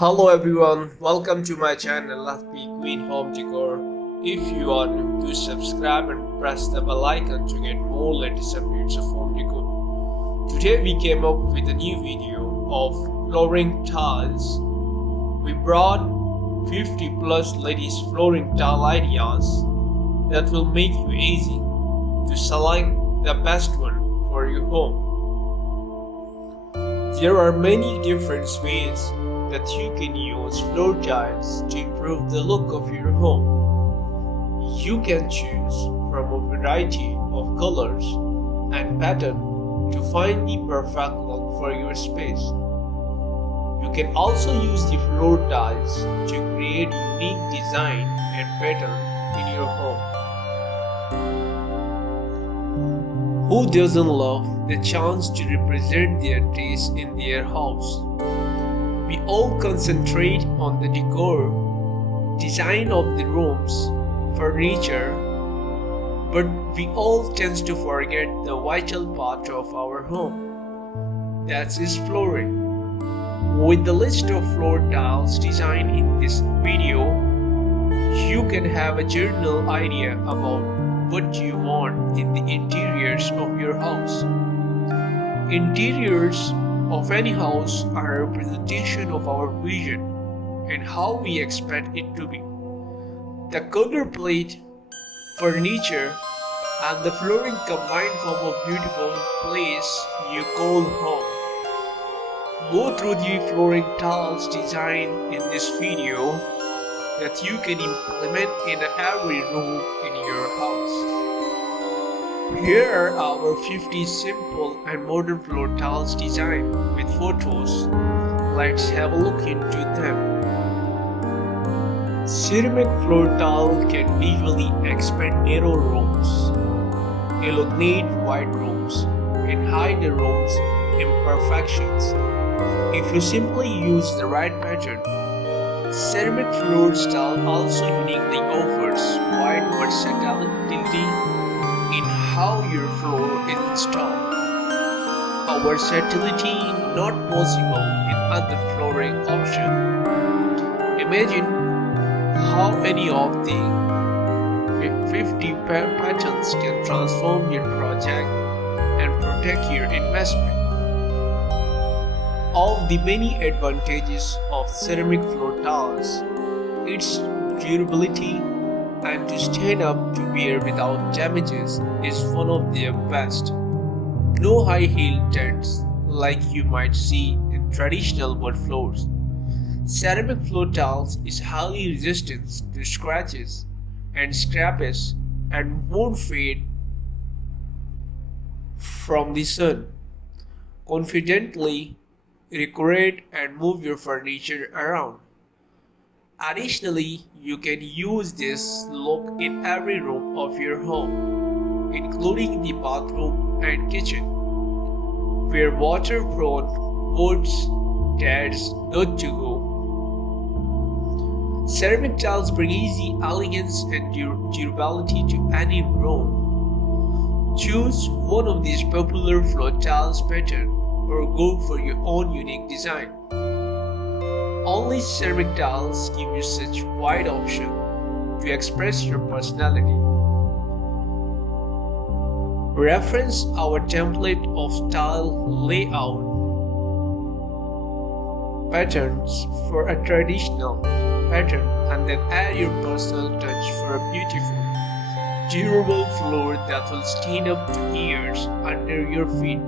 Hello everyone, welcome to my channel FBqueen Home Decor. If you are new, to subscribe and press the bell icon to get more latest updates of home decor. Today we came up with a new video of flooring tiles. We brought 50 plus latest flooring tile ideas that will make you easy to select the best one for your home. There are many different ways that you can use floor tiles to improve the look of your home. You can choose from a variety of colors and patterns to find the perfect look for your space. You can also use the floor tiles to create unique design and pattern in your home. Who doesn't love the chance to represent their taste in their house? We all concentrate on the decor, design of the rooms, furniture, but we all tend to forget the vital part of our home, that is flooring. With the list of floor tiles designed in this video, you can have a general idea about what you want in the interiors of your house. Interiors of any house are a representation of our vision and how we expect it to be. The color palette, furniture, and the flooring combine form a beautiful place you call home. Go through the flooring tiles design in this video that you can implement in every room in your house. Here are our 50 simple and modern floor tiles design with photos. Let's have a look into them. Ceramic floor tile can visually expand narrow rooms, illuminate wide rooms, and hide the room's imperfections. If you simply use the right pattern, ceramic floor tile also uniquely offers wide versatility in how your floor is installed. A versatility not possible in other flooring options. Imagine how any of the 50 patterns can transform your project and protect your investment. Of the many advantages of ceramic floor tiles, its durability and to stand up to wear without damages is one of their best. No high heel tents like you might see in traditional wood floors. Ceramic floor tiles is highly resistant to scratches and scrapes and won't fade from the sun. Confidently decorate and move your furniture around. Additionally, you can use this look in every room of your home, including the bathroom and kitchen, where water-prone woods that's good to go. Ceramic tiles bring easy elegance and durability to any room. Choose one of these popular floor tiles pattern or go for your own unique design. Only ceramic tiles give you such wide option to express your personality. Reference our template of tile layout patterns for a traditional pattern and then add your personal touch for a beautiful, durable floor that will stand up to years under your feet.